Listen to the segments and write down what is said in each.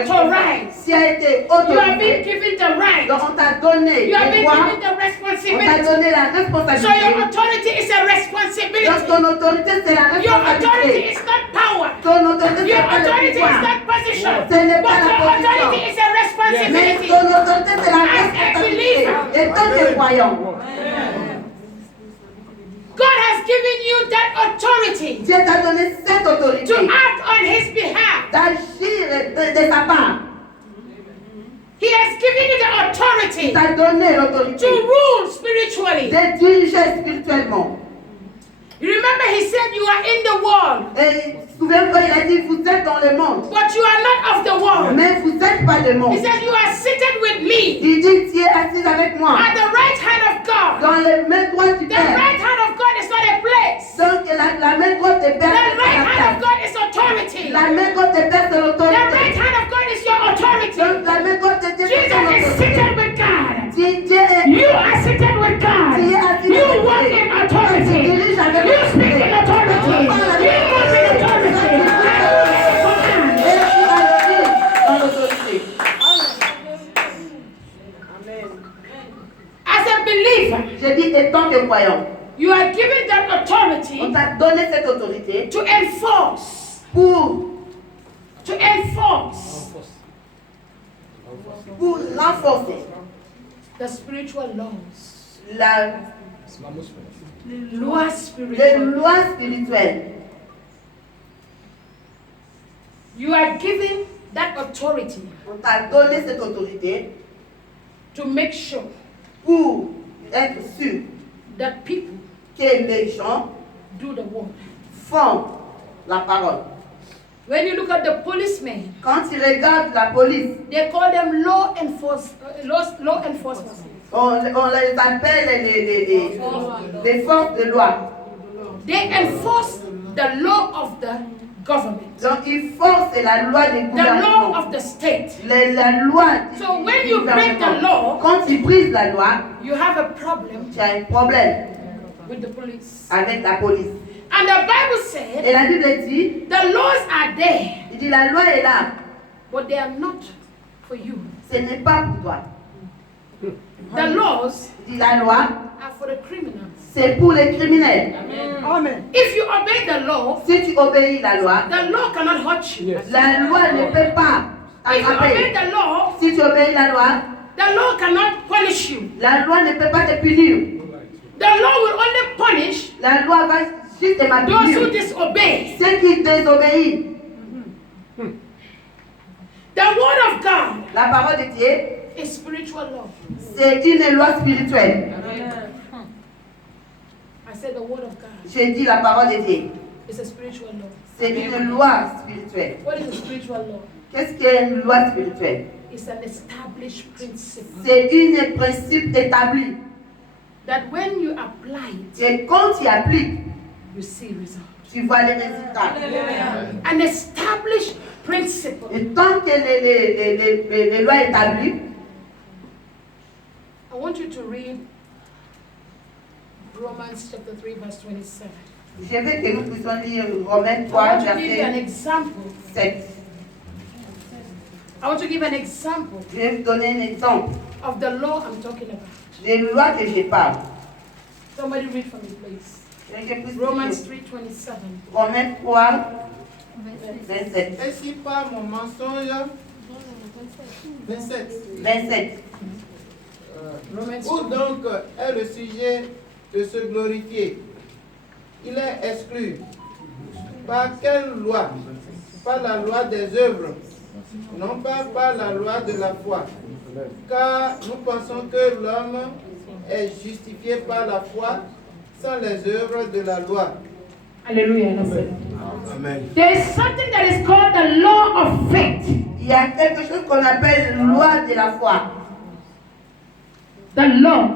authorized. Tu as été You have been autorisé. given the right. Donc on t'a donné You have les been droits. given the On t'a responsibility. donné la So your responsabilité. authority is a Donc responsibility. ton autorité, c'est la Your authority responsabilité. is not power. Ton autorité, Your c'est pas le authority is pouvoir. not position. Ce n'est But pas la your authority position. is a Mais responsibility. ton autorité, c'est la As a responsabilité. believer. Étant que croyant, God has given you that authority Dieu t'a donné cette to autorité act on His behalf. d'agir de sa part. He has given you the Il authority t'a donné to l'autorité rule spiritually. de diriger spirituellement. You remember He said you are in the world, Et souviens-toi, il a dit, vous êtes dans le monde, but you are not of the world. mais vous n'êtes pas le He monde. said you are seated with me Il dit, tu es assis avec moi, at the right hand of God. dans les mains droites du The Père. right hand of God is not a place. Donc la main droite des The Pères, right c'est la hand of place. God is authority. La main droite des Pères, c'est The l'autorité. right hand of God is your authority. Donc la main droite de Dieu, c'est Jesus son is autorité. seated with God. Dieu est You are seated with God. Tu es assis You avec walk Dieu. in authority. Tu diriges avec You speak autorité. in authority. You move in authority. Et tu agis dans l'autorité. As a believer, Je dis, étant que croyant, you are given that on authority t'a donné cette autorité to enforce. pour renforcer The spiritual laws. la, Lois les spiritual. lois spirituelles. You are given that authority On t'a donné cette autorité to make sure pour être sûr that people que les gens do the work. font la parole. When you look at the policemen, Quand tu regardes la police, they call them law enforcement. on les appelle les forces de loi. They enforce the law of the government, Donc ils forcent la loi du the law gouvernement. of the state. La loi du So when you break the gouvernement. law, Quand tu brises la loi, you have a problem tu as un problème with the police. avec la police. And the Bible said Et la Bible dit, the laws are there, il dit la loi est là, but they are not for you. ce n'est pas pour toi. The laws Il dit la loi, are for the criminals. c'est pour les criminels. Amen. If you obey the law, Si tu obéis la loi, the law cannot hurt you. la loi ne peut pas If you obey t'attraper. the law, Si tu obéis la loi, the law cannot punish you. la loi ne peut pas te punir. The law will only punish La loi va juste te those who punir. disobey. Ceux qui désobéissent. The word of God La parole de Dieu, is spiritual law. c'est une loi spirituelle. I said the word of God J'ai dit la parole de Dieu. is a spiritual law. C'est une loi spirituelle. What is a spiritual law? Qu'est-ce qu'est une loi spirituelle? It's an established principle C'est un principe établi. that when you apply it, Et quand tu appliques, you see results. tu vois les résultats. An established principle. Et tant que les lois établies, I want you to read Romans chapter 3, verse 27. je veux que nous puissions lire Romains I 3, want to give you an verset example. 7. I want to give an example Je vais vous donner un exemple of the law I'm talking about. des lois que je parle. Somebody read for me, please. Je veux que je puisse Romans lire 3:27. Romains 3, 27. Ainsi par mon mensonge, 27. 27. Romans Où donc est le sujet de se glorifier? Il est exclu. Par quelle loi? Par la loi des œuvres, non pas par la loi de la foi. Car nous pensons que l'homme est justifié par la foi sans les œuvres de la loi. Hallelujah. Amen. There is something that is called the law of faith. Il y a quelque chose qu'on appelle loi de la foi. The law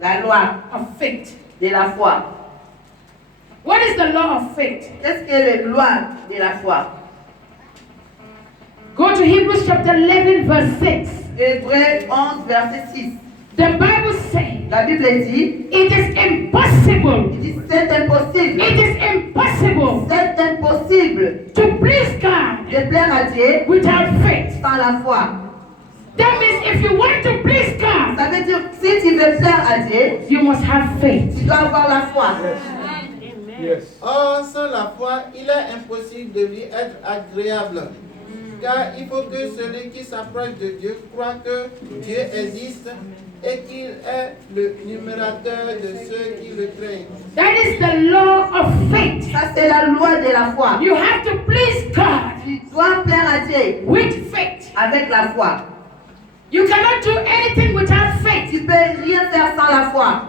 La loi of faith. de la foi. What is the law of faith? Qu'est-ce que la loi de la foi? Go to Hebrews chapter 11, verse 6. Hébreux 11, verset 6. The Bible says La Bible dit, it is impossible. c'est impossible. It is impossible C'est impossible to please God de plaire à Dieu without faith. sans la foi. That means if you want to please God, Ça veut dire que si tu veux plaire à Dieu, you must have faith. tu dois avoir la foi. Or, sans la foi, il est impossible de lui être agréable. Car il faut que celui qui s'approche de Dieu croit que Dieu existe et qu'il est le numérateur de ceux qui le craignent. That is the law of faith. Ça, c'est la loi de la foi. You have to please God Tu dois plaire à Dieu with faith. avec la foi. You cannot do anything without faith. Tu ne peux rien faire sans la foi.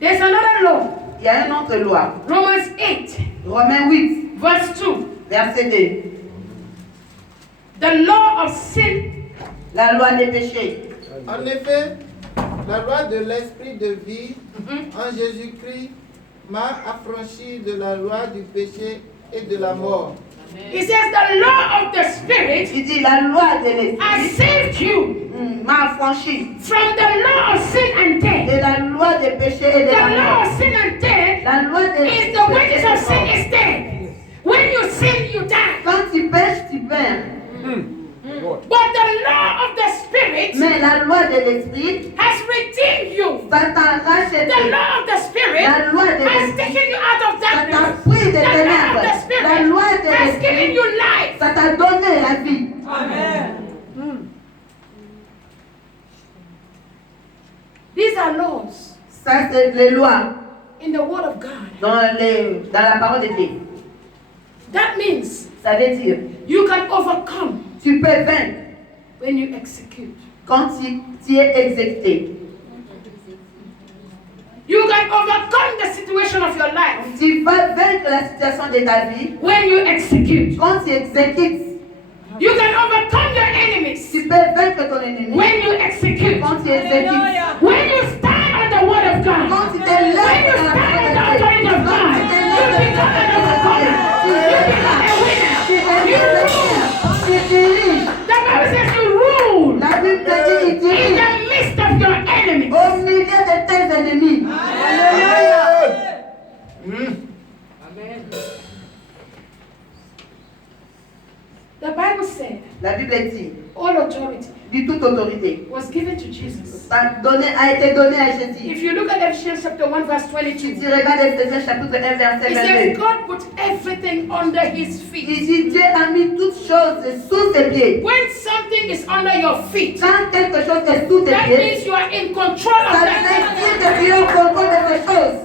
There's another law. Il y a une autre loi. Romans 8, Romains 8, verse 2. verset 2. The law of sin La loi des péchés. En effet, la loi de l'esprit de vie en Jésus-Christ m'a affranchi de la loi du péché et de la mort. He says the law of the Spirit Il dit la loi de has l'esprit saved you m'a affranchi from the law of sin and death. de la loi des péchés et de The la law mort. of sin and death La loi des is the wages of sin is death. When you sin, you die. Quand tu pêches, tu perds. But the law of the Spirit Mais la loi de l'esprit, has redeemed you. ça t'a The racheté. law of the Spirit La loi de has l'esprit, taken you out of ça t'a darkness. pris des The law of ténèbres. the La Spirit loi de has given l'esprit, you life. ça t'a donné la vie. These are laws Ça, c'est les lois in the Word of God. dans la parole de Dieu. That means Ça veut dire, you can overcome tu peux vaincre when you execute. quand tu es exécuté. You can overcome the situation of your life Tu vas vaincre la situation de ta vie when you execute. quand tu exécutes. You can overcome your enemies Tu peux vaincre ton ennemi when you execute. quand tu exécutes. When you stand on the Word of God, Quand tu te when lèves you dans la stand on the parole de authority Dieu, of quand God, tu te you lèves become an overcomer. You become a winner. tu You rule. tu diriges. The Bible says you rule La Bible te dit, il in dirige the midst of your enemies. au milieu de tes ennemis. The Bible said La Bible dit, all authority toute autorité was given to Jesus. a été donnée à Jésus. If you look at Ephesians chapter 1 verse Si 22, tu regardes Ephésiens chapitre 1 verset it says 22, God put everything under his il feet. dit Dieu a mis toutes choses sous ses pieds. When something is under your feet, Quand quelque chose est sous tes that pieds, means you are in control of ça that. veut dire que tu es au contrôle de ces choses.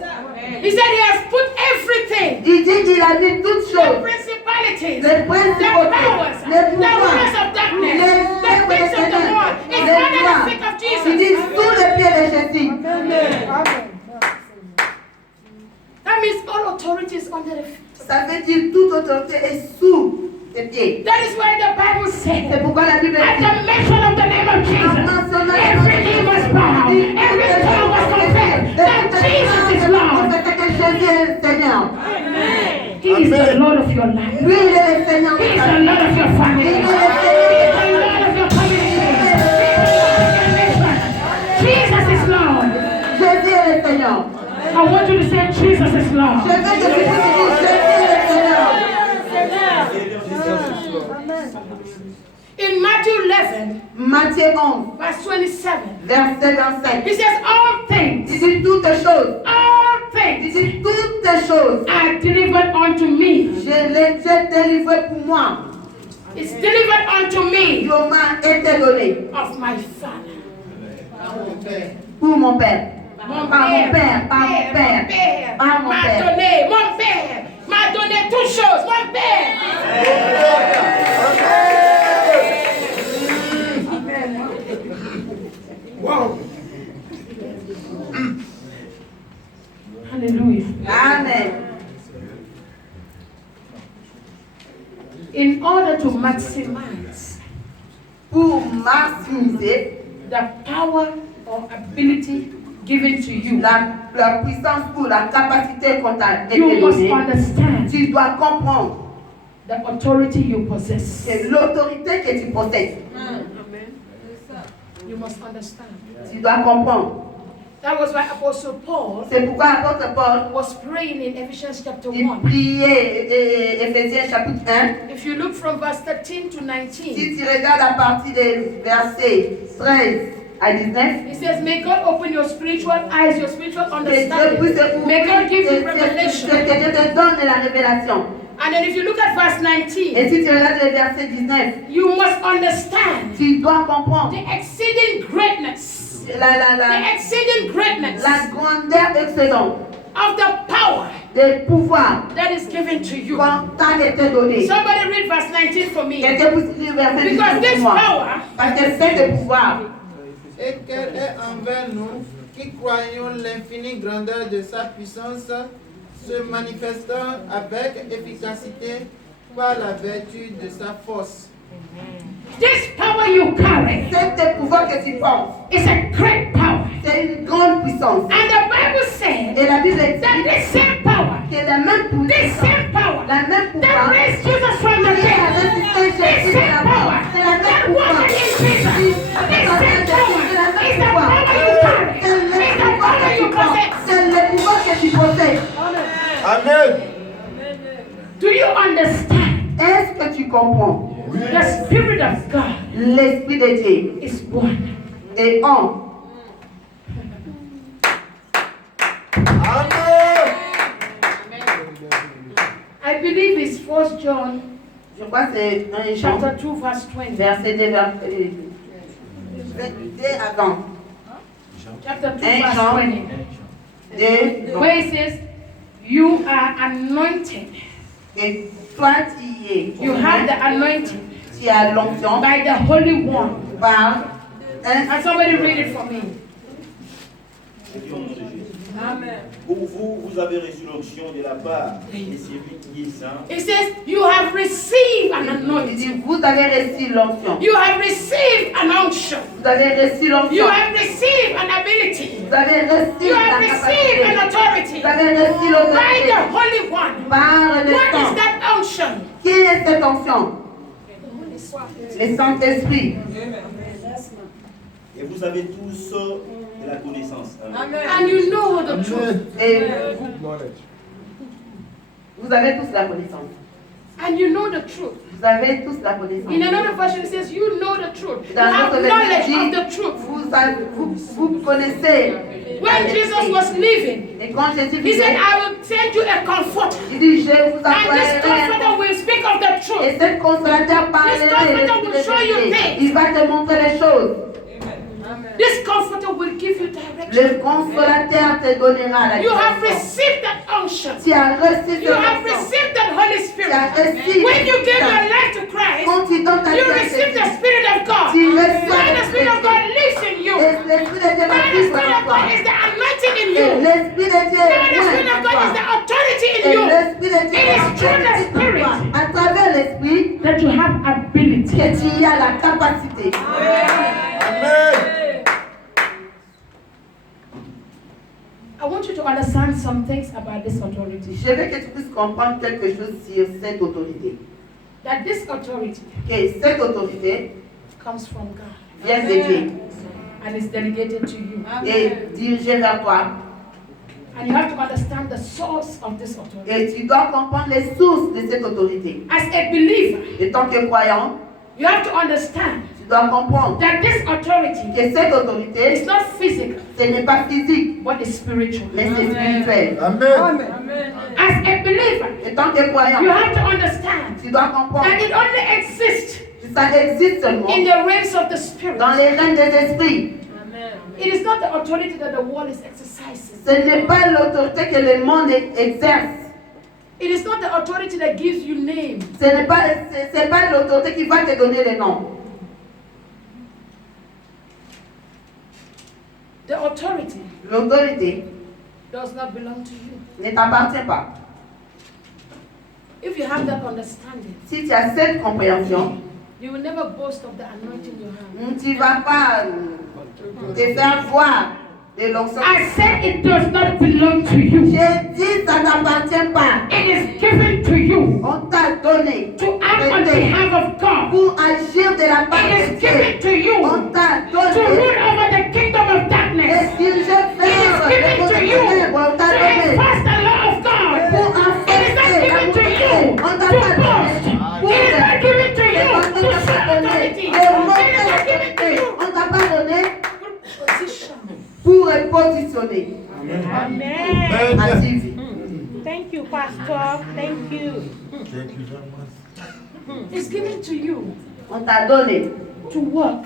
He said he has put everything, Il dit qu'il a mis toutes the choses. principalities, Les the principautés, powers, les the pouvoirs, rulers of darkness, les the œuvres des things of the world. ténèbres, It's les under the lois. feet of Il dit Jesus. sous les pieds de Jésus. That means all authority is under the feet. Ça veut dire toute autorité est sous tes pieds. That is why the Bible C'est said, pourquoi la Bible at dit the mention of the name of Jesus, every knee must bow, every tongue must confess that Jesus is Lord. que Jésus est le Seigneur. He is the Lord of your life. Lui, il est le Seigneur. He is the Lord of your family. He is the Lord of your community. He is the Lord of your nation. Jesus is Lord. Jésus est le Seigneur. I want you to say Jesus is Je Lord. veux que tu dises Jésus est le Seigneur. In Matthew 11, Matthieu 11, verse 27, verset 27. he says, all things, Il dit toutes choses. all Il things dit toutes choses. are delivered unto me. Je les ai délivrées pour moi. It's delivered unto me Il m'a été donné of my Father. pour mon Père. Mon Par mon Père, par mon Père, par mon m'a Père. donné, mon Père m'a donné toutes choses, mon Père. Wow. Hallelujah. Amen. In order to maximize Pour maximiser the power or ability given to you, la puissance pour la capacité qu'on t'a été you must donnée, understand tu dois comprendre the authority you possess. que l'autorité que tu possèdes. You must understand. Tu dois comprendre. That was why Apostle Paul C'est pourquoi l'apôtre Paul, was praying in Ephesians chapter il 1. priait Éphésiens chapitre 1. If you look from verse 13 to 19, Si tu regardes à partir des versets 13 à 19, it says, may God open your spiritual eyes, your spiritual que Dieu puisse understanding. May God give you que revelation. Dieu te donne la révélation. And then if you look at verse 19, Et si tu regardes le verset 19, you must understand tu dois comprendre the exceeding greatness, the la exceeding greatness grandeur excellente of the power des pouvoirs that is given to you. qu'on t'a été donné. Somebody read verse 19 for me. Quelqu'un puisse lire le verset 19 Because pour this moi. power Parce que c'est le pouvoir. Et quel est envers nous qui croyons l'infinie grandeur de sa puissance, se manifestant avec efficacité par la vertu de sa force. This power you carry C'est le pouvoir que tu portes. is a great power. C'est une grande puissance. And the Bible says Et la Bible dit that this same power, que la même this puissance, same power la même that pouvoir, raised Jesus from the qui a dead, ressuscité this Jésus de same la power mort, c'est la that même was pouvoir. in Jesus, this same power is the power you carry, is the power you possess. C'est le pouvoir que tu possèdes. Amen. Do you understand? Est-ce que tu comprends? The Spirit of God L'Esprit de Dieu is one. est un. Amen. I believe it's 1 John Je crois que c'est 1 Jean, chapter 2 verse 20. verset 2, avant. Chapter 2 1 verse Jean 20. 2, Where it says, you are anointed. et toi tu y es. You have the anointing Tu as l'onction by the Holy One. par un. And somebody read it for me. Pour vous, vous avez reçu l'onction de la part de celui qui est saint. It says, you have received an Il anointing. dit, vous avez reçu l'onction. You have received an unction. Vous avez reçu You l'onction. have received an ability. Vous avez reçu You la have received an capacité. authority Vous avez reçu by l'autorité the Holy One. par le What is sang. that unction? Qui est cette onction? Le Saint-Esprit. Et vous avez tous de la connaissance. Amen. And you know the truth. Et vous avez tous la connaissance. And you know the truth. Vous avez tous la connaissance. In another version, it says, you know the truth. You Dans have notre knowledge verset, of the truth. vous connaissez. When Jesus was living, Et quand Jésus he said, vivait, I will send you a comforter. il dit, je vous And this envoierai. comforter will speak of the truth. Et cette consolateur parlera de Comforter will show you things. Il va te montrer les choses. This comforter will give you direction. Le consolateur te donnera la You have direction. received that unction. Tu as reçu You cette have onction. received that Holy Tu Spirit. as reçu. When you give your life to Christ, Quand tu donnes ta vie you à receive the Jésus, Spirit of God. tu reçois When the Spirit of God l'Esprit. lives in you, Et l'Esprit de Dieu va when the vivre Spirit en of toi. God is the anointing in Et you, l'Esprit de Dieu when the est Spirit of en God is the toi. authority in Et you, l'Esprit de Dieu it est is through the en Spirit toi. À travers l'Esprit that you have ability. que tu as la capacité. Amen. I want you to understand some things about this authority. Je veux que tu puisses comprendre quelque chose sur cette autorité. That this authority Que cette autorité comes from God vient de Dieu and is delegated to you. et dirigée vers toi. And you have to understand the source of this authority. Et tu dois comprendre les sources de cette autorité. As a believer, En tant que croyant, you have to understand tu dois comprendre that this authority que cette autorité, is not physical, ce n'est pas physique, but it's spiritual. mais c'est spirituel. Amen. As a believer, En tant que croyant, you have to understand tu dois comprendre that it only exists que ça existe seulement in the realms of the spirit. dans les règnes des esprits. It is not the authority that the world is exercising. Ce n'est pas l'autorité que le monde exerce. It is not the authority that gives you name. Ce n'est pas, c'est pas l'autorité qui va te donner le nom. The authority L'autorité does not belong to you. ne t'appartient pas. If you have that understanding, Si tu as cette compréhension, you will never boast of the anointing you have. tu ne vas pas te faire voir de l'onction. I said it does not belong to you. J'ai dit ça t'appartient pas. It is given to you On t'a donné to act on behalf of God. pour agir de la part It de is given Dieu. to you On t'a to rule donné over the kingdom of et darkness. diriger It vers donné Amen. à Sylvie. Thank you, Pastor. Thank you. It's given to you On t'a donné to work.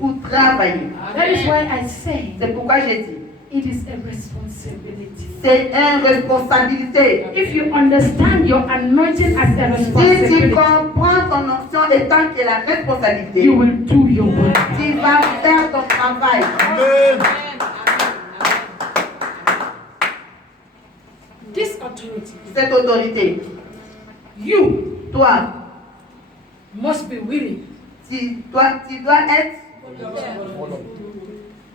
pour travailler. That is why I say C'est pourquoi j'ai dit, it is a responsibility. c'est une responsabilité. If you understand your anointing as a Si tu responsibility, comprends ton onction étant que la responsabilité, you will do your work. tu vas faire ton travail. This authority, Cette autorité, you toi, must be willing. tu dois être,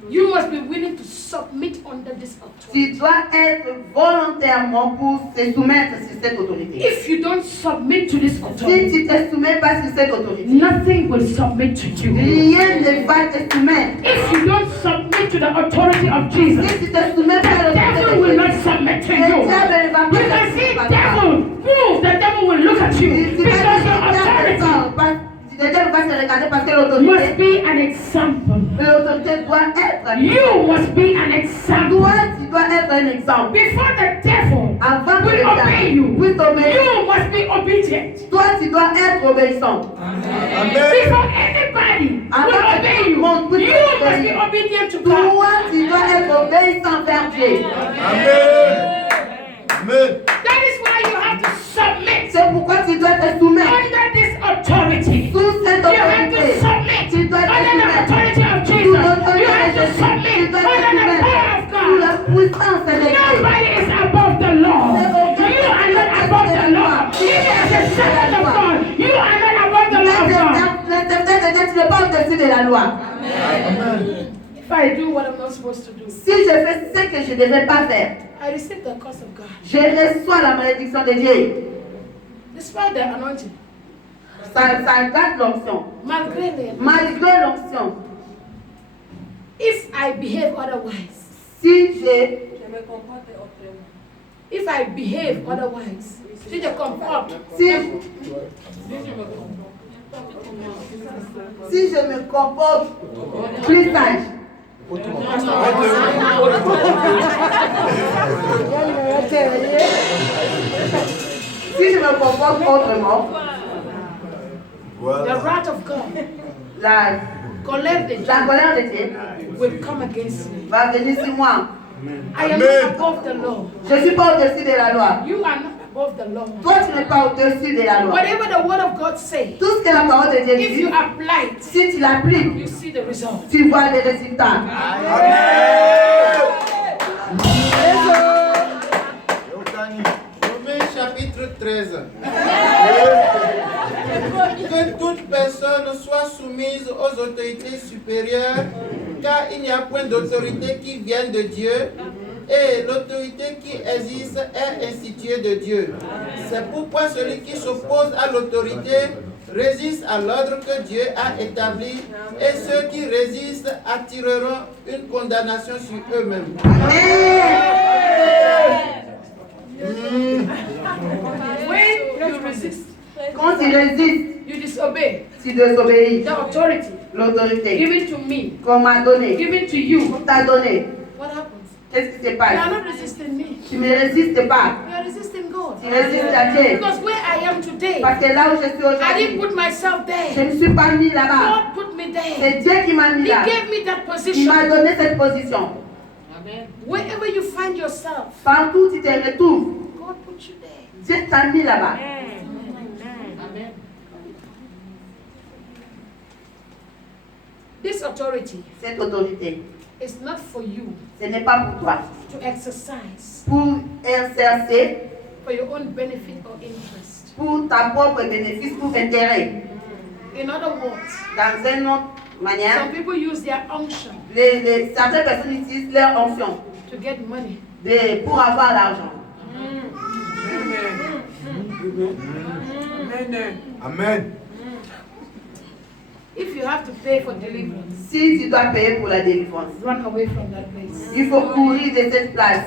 You must be willing to submit under this authority. tu dois être volontairement pour te soumettre sur cette autorité. If you don't submit to this Si authority, tu ne te soumets pas sur cette autorité, nothing will submit to you. rien ne va te soumettre. If you don't submit to the authority of Jesus, Si tu te soumets pas à the devil will l'autorité not submit to le you. diable ne va You pas can te see soumettre. devil move, the devil will look at you Tu because vas your authority le diable va te regarder parce que must l'autorité, be an example. l'autorité doit être. You must be an example. Toi, tu dois être un exemple. Before the devil Avant que will le obey diable you, puisse t'obéir, you must be obedient. toi, tu dois être obéissant. Before anybody will obey you, you must be obedient to God. Toi, tu dois être obéissant vers Dieu. That is why you have to submit C'est pourquoi tu dois te soumettre under this authority. sous cette You have to autorité. submit Tu dois te under the soumettre authority of sous Jesus. l'autorité You have de to Jésus. Tu submit dois te under the soumettre power of sous la God. puissance de Dieu. Nobody is above the law. You are not above the law. Even as a servant of God, you are not above the law of God. L'interprète de Dieu, tu n'es pas au-dessus de la loi. If I do what I'm not supposed to do, Si je fais ce que je ne devais pas faire, I receive the curse of God. je reçois la malédiction de Dieu. Despite the anointing, Ça gâte l'onction. Malgré l'onction, if I behave otherwise, si je if I behave otherwise, si je comporte, si je me comporte plus sage, si je me comporte autrement, the wrath of God, la colère de Dieu colère de Dieu will come against me. va venir sur moi. I am not above the law. Je ne suis pas au-dessus de la loi. You are not above the law. Toi, tu n'es pas au-dessus de la loi. Whatever the word of God says, Tout ce que la parole de Dieu if dit, you apply it, si tu l'appliques, you see the result. tu vois les résultats. Romains chapitre 13. Que toute personne soit soumise aux autorités supérieures, car il n'y a point d'autorité qui vienne de Dieu, et l'autorité qui existe est instituée de Dieu. C'est pourquoi celui qui s'oppose à l'autorité résiste à l'ordre que Dieu a établi, et ceux qui résistent attireront une condamnation sur eux-mêmes. When you resist, Quand tu résistes, you disobey tu désobéis. the authority L'autorité given to me, qu'on m'a donnée, given to you, qu'on t'a donnée, what happens? qu'est-ce qui se You passe? are not resisting me. Tu ne résistes pas. You are resisting God. Tu résistes à Dieu. Because where I am today, Parce que là où je suis I didn't aujourd'hui, put myself je there. ne suis pas mis là-bas. God put me there. C'est Dieu qui m'a mis He là. gave me that Il m'a position. donné cette position. Wherever you find yourself, Partout où tu te retrouves, God put you there. Dieu t'a mis là-bas. This authority Cette autorité, is not for you ce n'est pas pour toi. to exercise Pour exercer, for your own benefit or interest. pour ta propre bénéfice, pour intérêt. In other words, Dans une autre manière, some people use their unction certaines personnes utilisent leur onction to get money. pour avoir l'argent. Amen. If you have to pay for deliverance, Si tu dois payer pour la délivrance, run away from that place. il faut courir de cette place.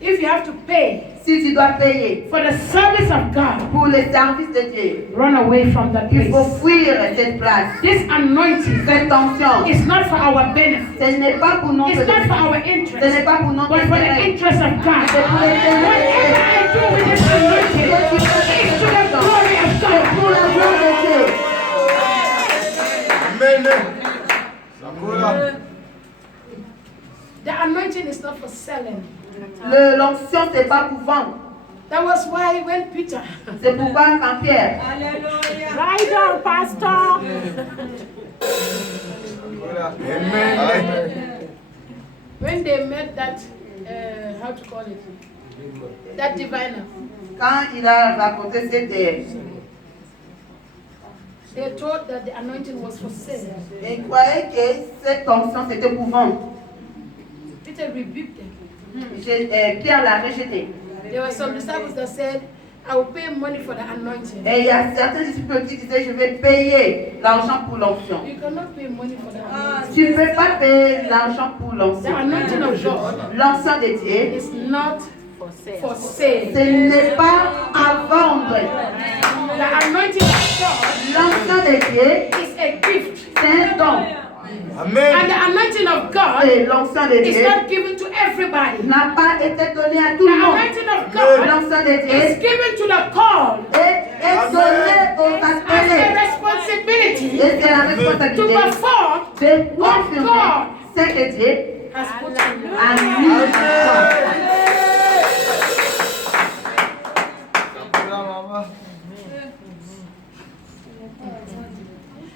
If you have to pay Si tu dois payer for the service of God, pour le service de Dieu, run away from that il faut place. fuir cette place. This anointing Cette onction, is not for our benefit. ce n'est pas pour notre It's not for our ce interest, n'est pas pour notre but for the intérêt. interest of God. C'est pour l'intérêt Whatever I do with this anointing is to the glory of pour God. la gloire de Dieu. The anointing is not for selling. L'onction, c'est pas pour vendre. That was why when Peter, C'est pourquoi quand Pierre, Right on, Pastor. when they met that, how to call it, that diviner, quand il a raconté cette they thought that the anointing was for sale. il croyait que cette onction c'était pour vendre. Peter rebuked them. Pierre l'a rejeté. There were some disciples that said, I will pay money for the anointing. Et il y a certains disciples qui disaient, je vais payer l'argent pour l'onction. You cannot pay money for the anointing. Tu ne peux pas payer l'argent pour The l'onction. anointing of God L'onction de Dieu, is not for sale. ce n'est pas à vendre. The anointing of God L'onction de Dieu, is a gift. c'est un don. And the anointing of God Et l'onction de is Dieu not given to everybody. n'a pas été donnée à tout The le monde. anointing of God L'onction de is Dieu given to the called est donnée aux as a appelés. responsibility Et c'est la to responsabilité perform de what confirmer God ce que Dieu has put in you. a mis en toi.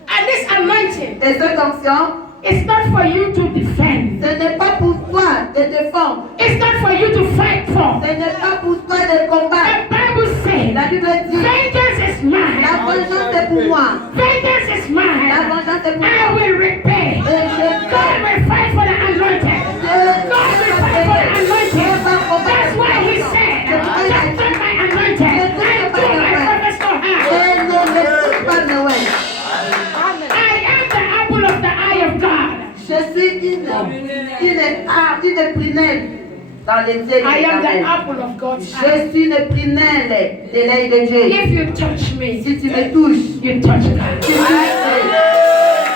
And this anointing Et cette onction, is not for you to defend. ce n'est pas pour toi de défendre. It's not for you to fight for. Ce n'est pas pour toi de combattre. The Bible says, La Bible dit, vengeance is la mine. vengeance est pour moi. Vengeance is La mine. vengeance est pour I moi. will repay. God will fight for the anointed. God will fight for the anointed. That's why he said, just touch my anointed and do my prophets no harm. Et ne me touche pas de loin. I am the apple of the eye of God. Je suis une prunelle dans les yeux de I am the l'Éternel. apple of God's eye. Je suis une prunelle de l'œil de Dieu. If you touch me, Si tu me touches, you touch God. tu me touches.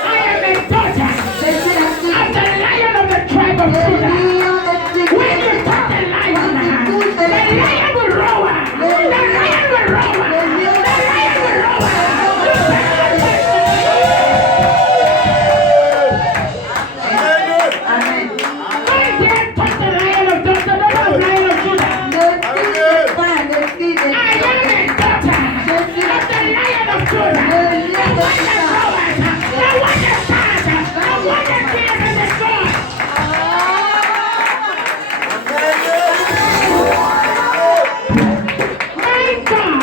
I am a daughter Je suis la fille of the lion of the tribe of de Judah. lion de tribu When de you Juda. touch the lion, Quand tu touches the le lion, lion will roar. The lion will roar. The lion will roar. Amen. When they touch the lion of Judah, the lion of Judah, Ne touche pas les filles de I Juda. am a daughter of the lion of Judah. Le The lion one de that Juda. roars, the one that stands, the one that tears and destroys. My God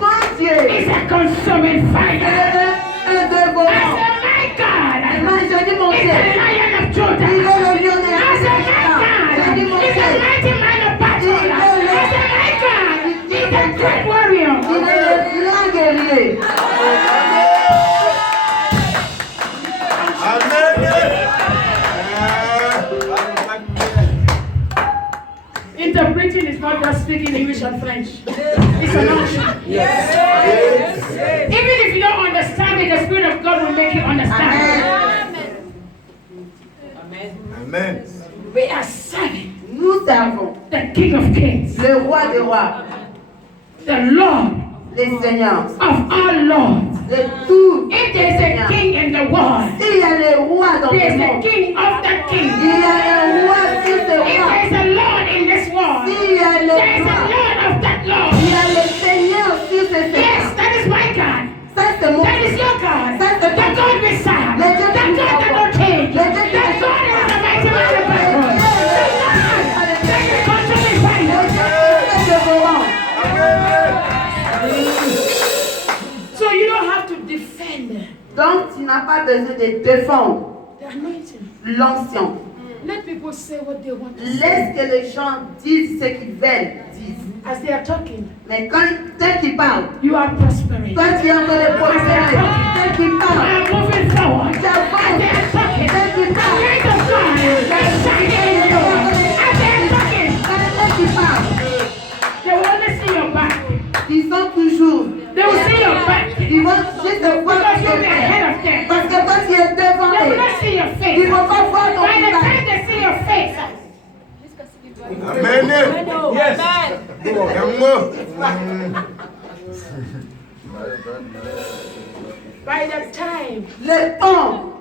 Mon Dieu, is a consuming fire. un I dévorant. said, my God Moi, je dis mon is Dieu, the lion of il Judah. est le lion de I said, my Juda. Je dis God mon is a Dieu, mighty man of battle. I said, my God is a great warrior. il est le grand guerrier. Interpreting is not just speaking English and French. It's an option. Even if you don't understand it, the Spirit of God will make you understand. Amen. We are serving Nous servons the King of Kings, le roi des rois, the Lord les seigneurs, of all lords. de tout. If there is a king in the world, Il y a les rois dans there le is a monde. king of that king. Il y a un roi sur ce If roi. there is a Lord in this world, Il y a there le is a roi. Lord of that Il Lord. y a le Seigneur sur ce Yes, seigneur. that is my God. Ça, c'est mon That is your God. That's The the God. God we serve. Let The us God be that our don't change. The Let God us be is a mighty man of battle. Let us That is consuming fire. dévorant. So you don't have to defend Donc, tu n'as pas besoin de défendre the anointing. l'ancien. Let people say what they want to say Laisse que les gens disent ce qu'ils veulent dire. as they are talking. Mais quand tel qu'ils parlent, You are prospering. toi tu es en train de prospérer. Tel qu'ils You parlent, are moving forward. tu As they are talking. tel qu'ils The parlent, light of God is shining in you. As they are talking. tel qu'ils parlent. The te voir Because de you'll be frère. ahead of them. Parce que toi, tu es devant They will eux. not see your Ils face. ne vont pas voir ton By the visage. time they see your face, Amen. Yes. by the time Le temps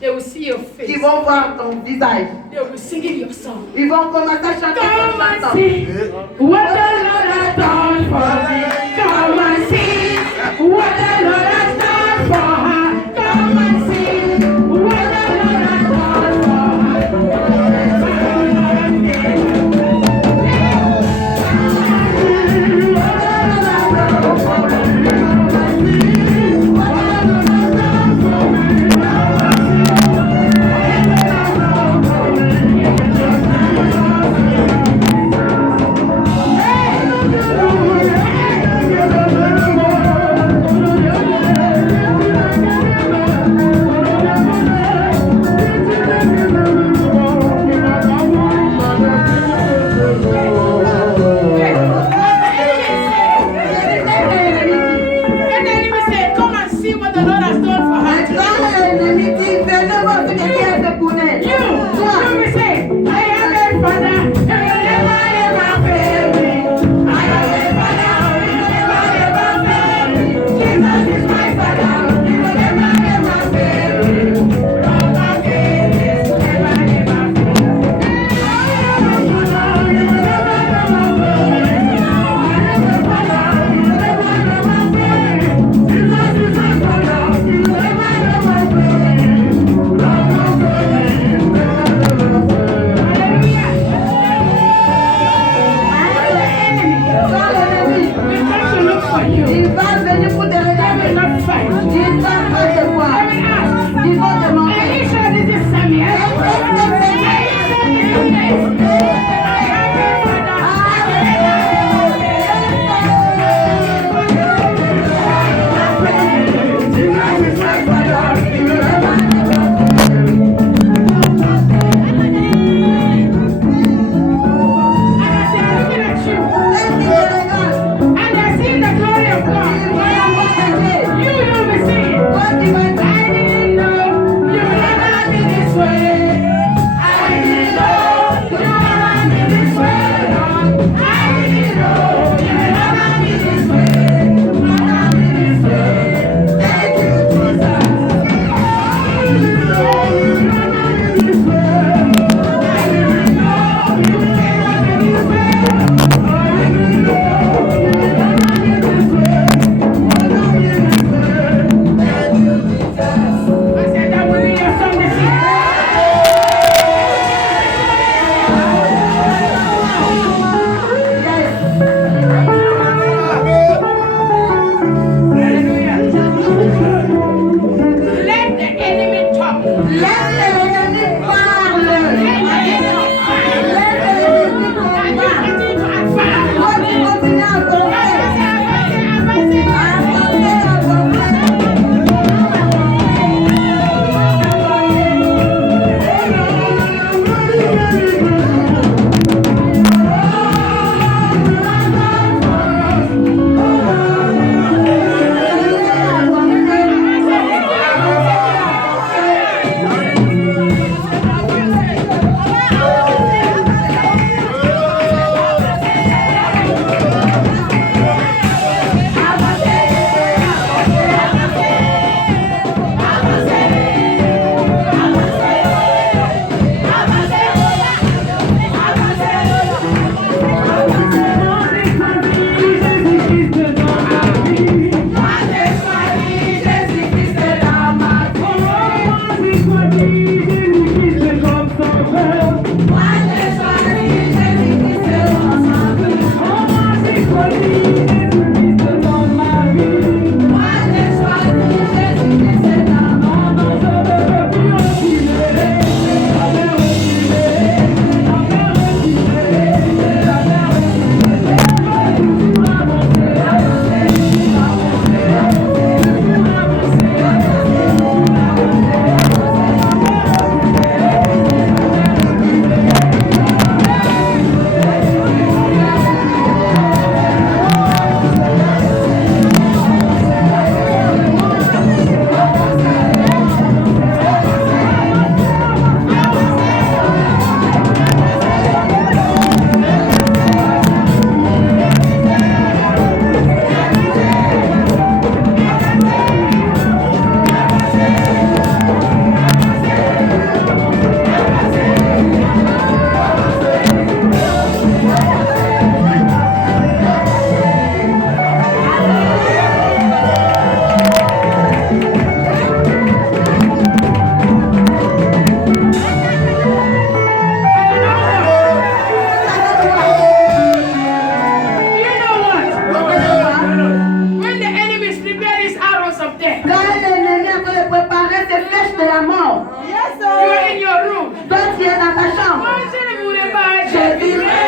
they will see your face, qu'ils vont voir ton visage, they will be singing your song. ils vont commencer à chanter ton Come and chanson. see what the Lord has done for me. Come and see what the Lord has done for her. Come and see what the Lord has done for her. Hey! de la mort. You are in your room. Toi, tu es dans ta chambre. Moi, je ne voulais pas, je vivrai.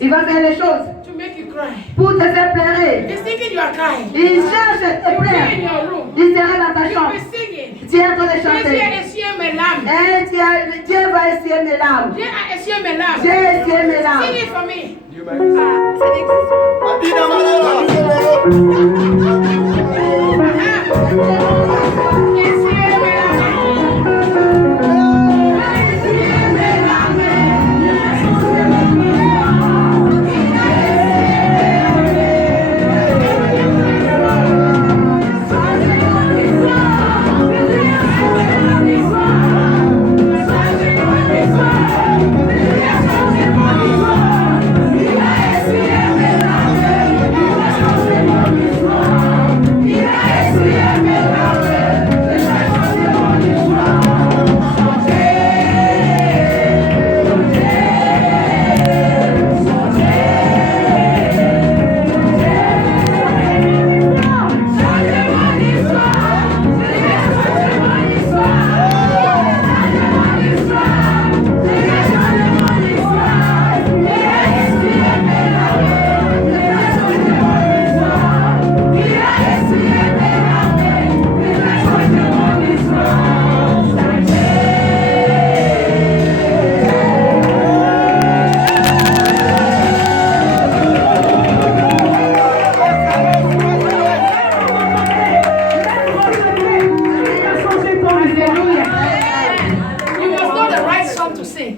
Il va faire les choses to make you cry. pour te faire pleurer. He's thinking you are crying. Il cherche à te You'll be in plaire. your room. Il sera dans ta You'll chambre. be singing. Tu es en train de Dieu chanter. a essuyé mes larmes. Dieu va essuyer mes larmes. Dieu a essuyé mes larmes. Dieu a essuyé mes larmes. Sing it for me. Essuyé mes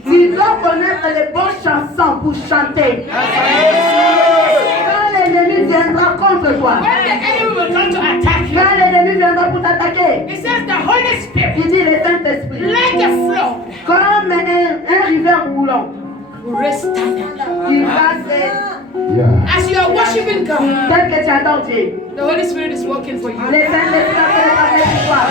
Tu dois connaître les bonnes chansons pour chanter. Quand l'ennemi viendra contre toi, When the enemy will come to attack you, quand l'ennemi viendra pour t'attaquer, it says the Holy Spirit, il dit le Saint-Esprit, like a flood, comme un rivière roulant, will raise standard. tu vas se... As you are worshiping God, Tel que tu attends Dieu, the Holy Spirit is working for you. le Saint-Esprit va faire parler pour toi.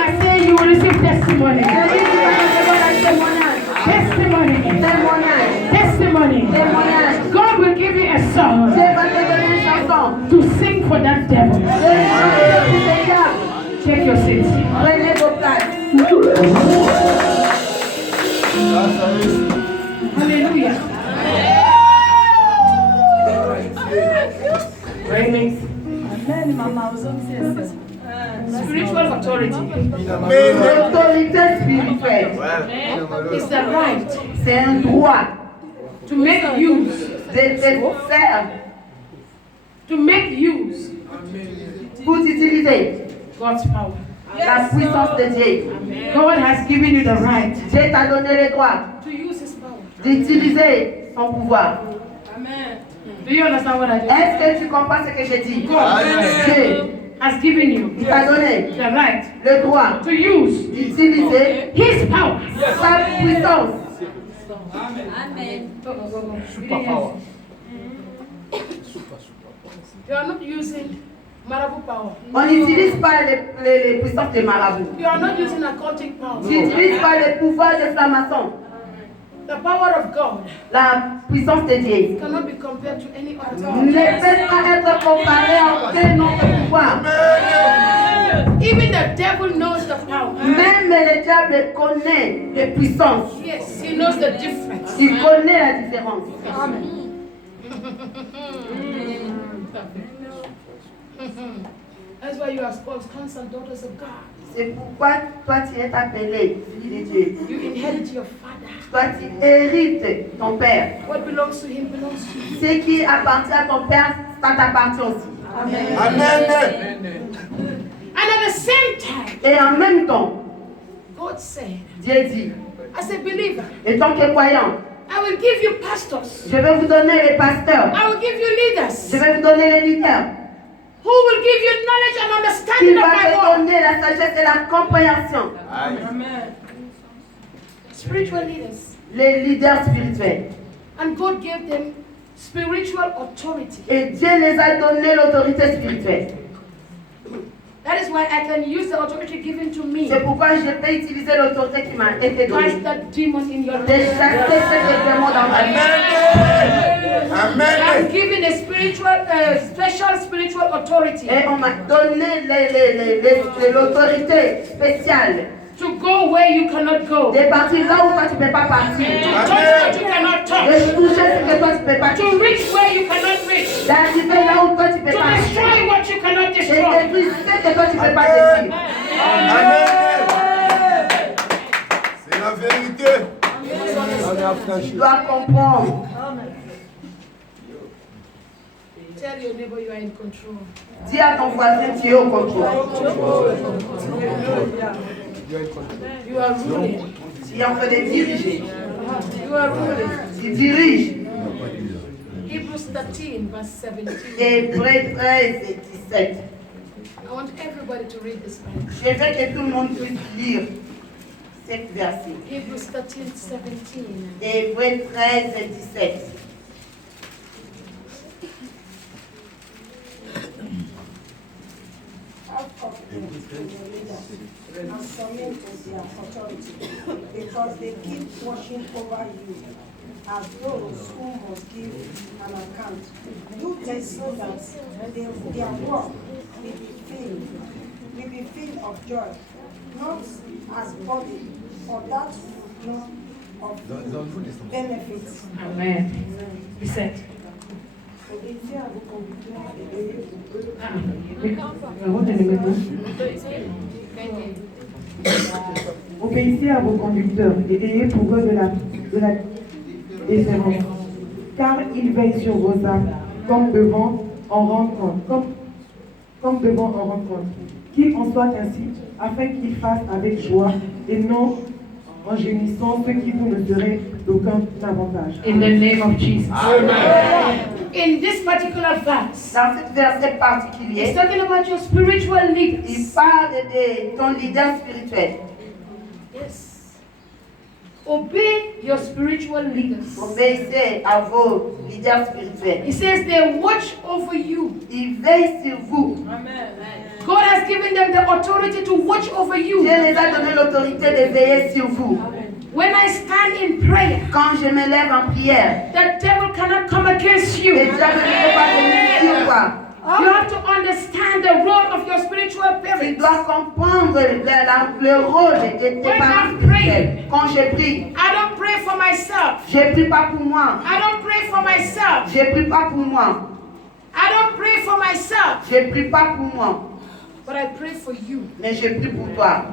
I say you will receive testimony. Je dis que tu vas recevoir un témoignage. Testimony. Témoignage. Testimony. Témoignage. God will give you a song Dieu va te donner une chanson. to sing for that devil. Je vais chanter pour ces diables. Take your seats. Prenez vos places. Grâce à Jésus. Spiritual authority L'autorité spirituelle, is the right c'est un droit to make use, to make pour utiliser God's power. la puissance de Dieu. God has given you the right Dieu t'a donné le droit to use His power. d'utiliser son pouvoir. Amen. Do you understand what I just Est-ce que tu comprends ce que j'ai dit? Dieu has given you il t'a donné the right le droit to use d'utiliser His power? sa puissance. You are not using marabout power. On n'utilise pas les puissances de marabout. You are not using occultic power. Tu n'utilises pas les pouvoirs des francs-maçons. The power of God La puissance de Dieu cannot be compared to any other. ne peut pas être comparée à aucun autre pouvoir. Even the devil knows the power. Même le diable connaît les puissances. Yes, he knows the difference. Il connaît la différence. That's why you are called sons and daughters of God. C'est pourquoi toi tu es appelé fille de Dieu. You inherit your father. Toi tu hérites ton père. What belongs to him belongs to you. Ce qui appartient à ton père, ça t'appartient aussi. Amen. And at the same time, Et en même temps, God said, Dieu dit, as a believer, en tant que croyant, I will give you pastors. je vais vous donner les pasteurs. I will give you leaders Je vais vous donner les leaders. who will give you knowledge and Qui understanding of va my te word. donner la sagesse et la compréhension. Spiritual leaders. Les leaders spirituels. And God gave them spiritual authority. Et Dieu les a donné l'autorité spirituelle. That is why I can use the authority given to me. C'est pourquoi je peux utiliser l'autorité qui m'a été Cast donnée. that demon in your De life. chasser ce démon dans ma vie. I'm Amen. given a spiritual, special spiritual authority Et on m'a donné l'autorité spéciale to go where you cannot go, de partir là où toi tu ne peux pas partir. to touch what you cannot touch, De toucher ce que toi tu ne peux pas to toucher. reach where you cannot reach, D'arriver là où toi tu ne peux to pas. destroy what you cannot Et destroy. détruire ce que toi tu ne peux pas détruire. Amen. C'est la vérité. Tu dois comprendre. Tell your neighbor you are in control. Dis à ton voisin, tu es au contrôle. You are ruling. Tu es en train de diriger. You are ruling. Tu diriges. Hebrews 13, verse 17. Hébreux 13 et 17. I want everybody to read this Bible. Je veux que tout le monde puisse lire cet verset. Hebrews 13, 17. Hébreux 13 et 17. And submit to their authority, because they keep watching over you as those who must give an account. Do this so that their work will be filled of joy, not as body, for that would not of benefits. Amen. He said, Obéissez à vos convictions et ayez pour eux. Obéissez à vos conducteurs et ayez pour eux de la déférence, car ils veillent sur vos âmes comme devant en rendre compte, comme devant en rendre compte. Qu'il en soit ainsi, afin qu'ils fassent avec joie et non en gémissant ce qui vous ne serait d'aucun avantage. in the name of Jesus. Amen. In this particular verse, Dans ce verset it's particulier, talking about your spiritual il leaders. parle de ton leader spirituel. Yes. Obey your spiritual leaders. Obéissez à vos leaders spirituels. He says they watch over you. Ils veillent sur vous. God has given them the authority to watch over you. Dieu les a donné l'autorité de veiller sur vous. When I stand in prayer, Quand je me lève en prière, the devil cannot come against you. le diable ne peut pas venir sur toi. You have to understand the role of your spiritual Tu parents. dois comprendre le rôle de tes When parents I'm praying, spirituels. Quand je prie, I don't pray for myself. je prie pas pour moi. I don't pray for myself. Je prie pas pour moi. I I don't pray for myself, Je ne prie pas pour moi, but I pray for you. mais je prie pour toi.